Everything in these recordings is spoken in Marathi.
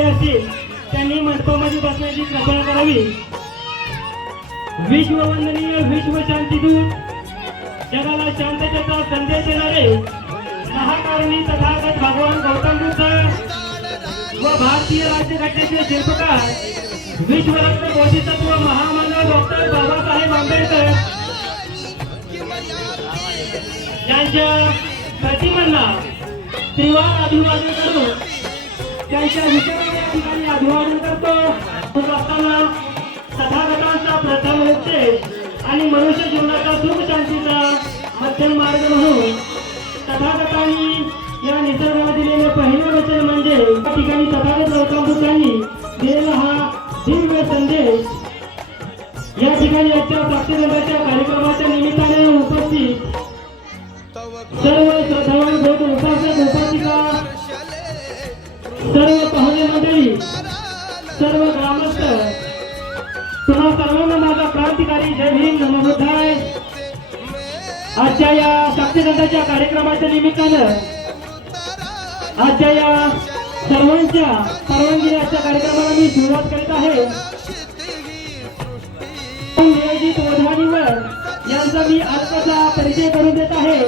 असतील त्यांनी मंडपामध्ये बसण्याची कल्पना करावी. विश्ववंदनीय विश्व शांतीदूत जगाला शांततेचा संदेश देणारे महाकारणी तथागत भगवान गौतम बुद्ध व भारतीय राज्यघटनेचे शिल्पकार विश्वरत्न बोधिसत्व महामानव डॉक्टर बाबासाहेब आंबेडकर यांच्या प्रतिमांना त्रिवार अभिवादन करून त्यांच्या विचारांच्या ठिकाणी अभिवादन करतो. असताना तथागतांचा प्रथम उपदेश आणि मनुष्य जीवनाचा सुख शांतीचा मध्यम मार्ग म्हणून तथागतांनी या निसर्गाला दिलेले पहिले वचन म्हणजे या ठिकाणी तथागत गौतम दिलेला हा दिव्य संदेश. या ठिकाणी आजच्या साक्षीदाराच्या कार्यक्रमाच्या निमित्ताने उपस्थित सर्व साक्षीदाराच्या कार्यक्रमाच्या निमित्तानं आजच्या या सर्वांच्या परवानगी आजच्या कार्यक्रमाला मी सुरुवात करीत आहे नियोजित वधानीवर यांचा मी आजचा परिचय करून देत आहे.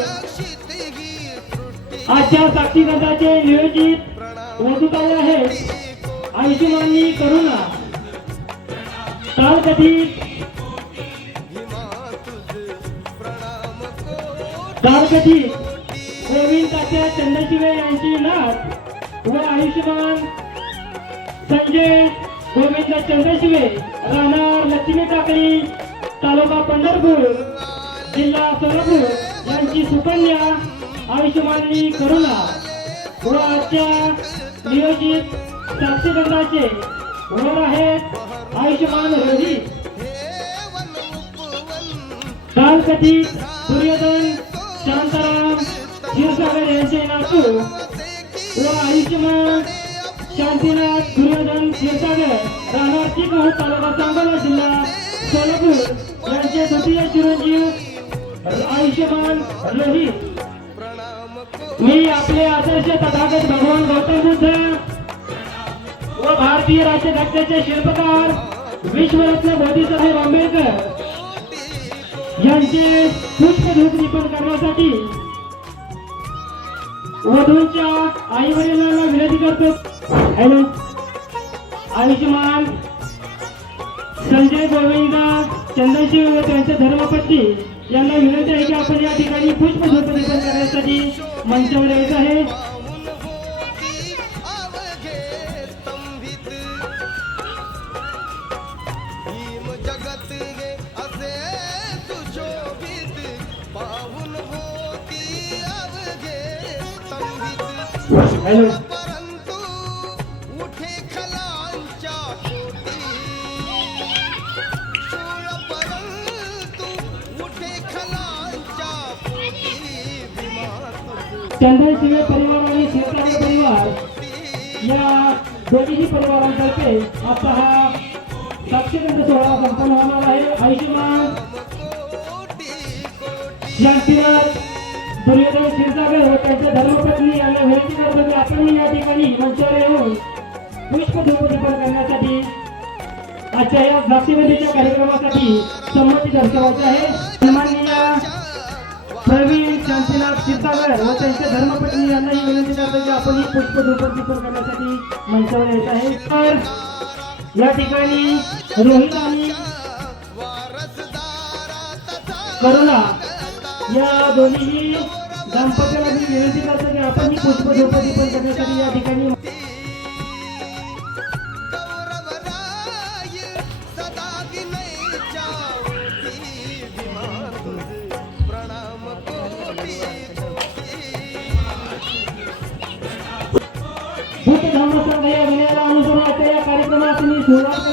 आजच्या साक्षीगंधाचे नियोजित वधूकार्य आहे आयुष्यमानी करुणा कालकथित कालकथित गोविंद तात्या चंद्रशिवे यांची नाथ व आयुष्यमान संजय गोविंद चंद्रशिवे राहणार लक्ष्मी टाकळी तालुका पंढरपूर जिल्हा सोलापूर यांची सुकन्या आयुष्यमानी करुणा व आजच्या नियोजित साक्षीगंधाचे वर आहेत आयुष्यमान रोहित कालकथित दुर्योधन शांताराम क्षीरसागर यांचे नातू व आयुष्यमान शांतीनाथ दुर्योधन क्षीरसागर राहणार चिकमोह तालुका सांगोला जिल्हा सोलापूर यांचे द्वितीय चिरंजीव आयुष्यमान रोहित. मी आपले आदर्श तथागत भगवान गौतम बुद्ध व भारतीय राज्यघटनेचे शिल्पकार विश्वरत्न बोधिसाहेब आंबेडकर. यांचे पुष्पधूप निपण करण्यासाठी वधूंच्या आई वडिलांना विनंती करतो. हॅलो. आयुष्यमान संजय गोविंदा चंद्रशिव व त्यांच्या धर्मपत्नी यांना विनंती आहे की आपण या ठिकाणी पुष्पधूप निपण करण्यासाठी मंचावर यायचं आहे. तुझ चंद्रशिवे परिवार आणि परिवार या दोन्ही परिवारांतर्फे आता हा साक्षीगंध सोहळा संपन्न होणार आहे. आयुष्यमान शांतीनाथ दुर्योधन क्षीरसागर व त्यांच्या धर्मपत्नी यांना विनंती करतो की म्हणजे आपण या ठिकाणी मंचावर येऊन पुष्प निपण करण्यासाठी आजच्या या साक्षीवेदीच्या कार्यक्रमासाठी संमती दर्शवायची आहे. सन्माननीय प्रवीण शांतीनाथ क्षीरसागर व त्यांच्या धर्मपत्नी यांनाही विनंती करतो की आपण ही पुष्प निपण करण्यासाठी मंचावर येत आहे. तर या ठिकाणी रोहित आणि करुणा या दोन्ही दाम्पत्याला मी विनंती करतो की आपण ही पुष्पधूप निपण करण्यासाठी या ठिकाणी गौरवराय धर्मसंघ या विनयाला अनुसरून आजच्या या कार्यक्रमास मी सुरुवात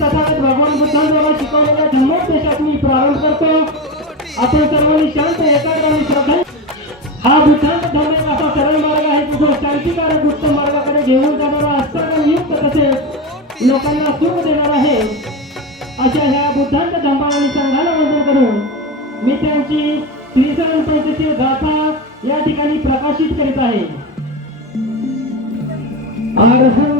तथागत भगवान बुद्धांद्वारा शिकवलेल्या धर्मोपदेशात मी प्रारंभ करतो. आपण सर्वांनी शांत श्रद्धा हा धर्म असा सरळ मार्ग आहे जो उत्तम मार्गाकडे घेऊन जाणारा तसेच लोकांना सुख देणार आहे. अशा ह्या बुद्धांच्या धर्माला आणि मी त्यांची श्रीशरण पंचशील गाथा या ठिकाणी प्रकाशित करीत आहे. अर्हं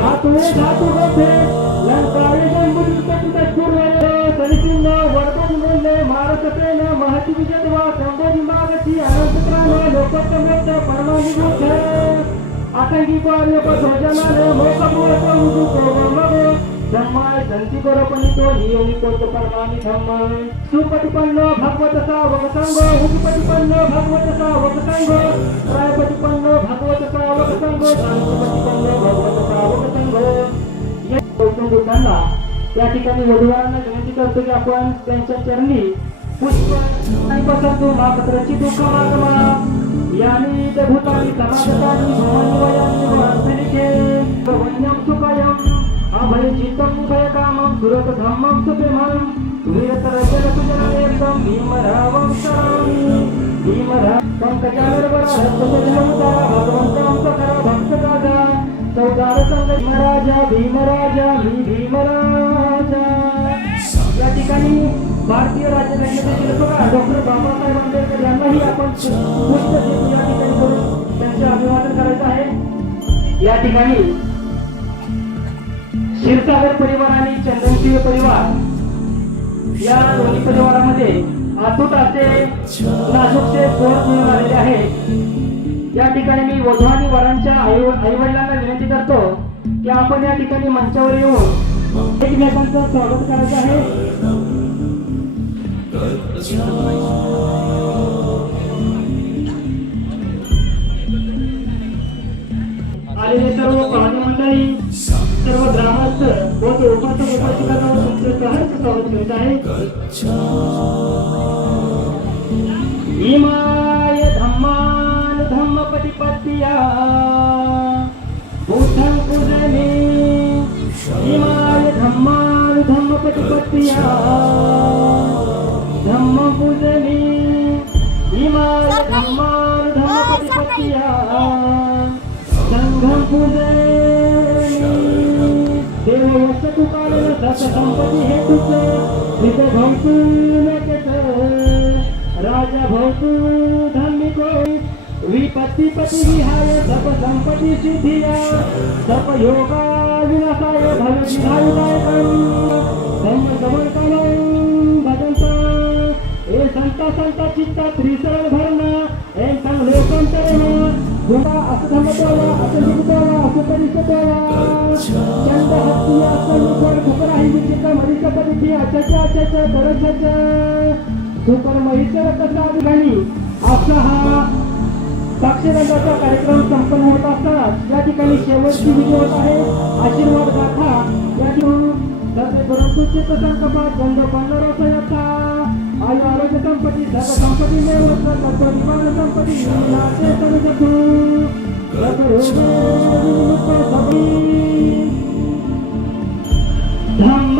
धातु धातु गोते लंकाय जन्मुदितकुर्वयो सरिसिंह वर्धन मूल्ये मारसतेन महति विजयवा संबोधि मागती अनंतत्राम लोकोत्तमोत्त परमानिभूत आतंकी कार्य ध्वजमान मोकमूलक उदुको ममगो धम्माय संति कोरपणितो नियोनितो सुपटिपन्नो भगवत सावक उपपटिपन्नो भगवत सावक प्रायपटिपन्नो भगवत सावक संगो भगवत सावक या गौतम या ठिकाणी वधूवरांना विनंती करतो की आपण त्यांच्या चरणी पुष्प आणि पसंतो मापत्रची दुःख यानी भूतानी समाजतानी वास्तविके सुखयम. अभय चित्तम भय कामम सुरत धम्मम सुप्रेमम वीरत रजन सुजनयम भीमरावम सरामि भीमराव पंकजानर बरा रत्नजनमुदारा भगवंतम सकरा भक्त राजा चौदार संग भीमराजा भीमराजा मी भीमराजा. या ठिकाणी भारतीय राज्यघटनेचे शिल्पकार डॉक्टर बाबासाहेब आंबेडकर यांनाही आपण पुष्प देऊन या ठिकाणी करून त्यांचे अभिवादन करायचं आहे. या ठिकाणी क्षीरसागर परिवार आणि चंदनशिव परिवार या दोन्ही परिवारामध्ये अतूट असे नाजूकसे मिळून आलेले आहेत या ठिकाणी मी वधू आणि वरांच्या आई वडिलांना विनंती करतो की आपण या ठिकाणी मंचावर येऊन एकमेकांचं स्वागत करायचं आहे. आलेले सर्व पाहणी मंडळी सर्व ग्रामस्थ व उपासक उपासिकांना तुमचे सहर्ष स्वागत करीत आहे इमाय धम्मान धम्मपतिपत्तिया। बुद्धं पूजने इमाय धम्मान धम्मपतिपत्तिया धम्म पूजने इमाय धम्मान धम्मपतिपत्तिया संघं पूजने तुकारण सत संपत्ती हेतुच विद भवतु नकच राजा विपत्ती पती विहाय सप संपत्ती सिद्धिया सप योगा विनाशाय भव धम्म भजंत ए संता संता चित्ता त्रिसरण भरण ए संग लोकांतरण असं असं असं ठिकाणी असा हा साक्षरंगाचा कार्यक्रम संपन्न होत असताना या ठिकाणी शेवटची विधी होत आहे. आशीर्वाद गाथा या ठिकाणी. परंतु चित्त संकपात गंध पंधरा ಅನಾರೋಗ್ಯ ಸಂಪತ್ತಿ ಧನ ಸಂಪತ್ತಿ ಪರಿಮಾಣ ಸಂಪತ್ತಿ ತನಗದು ಧರ್ಮ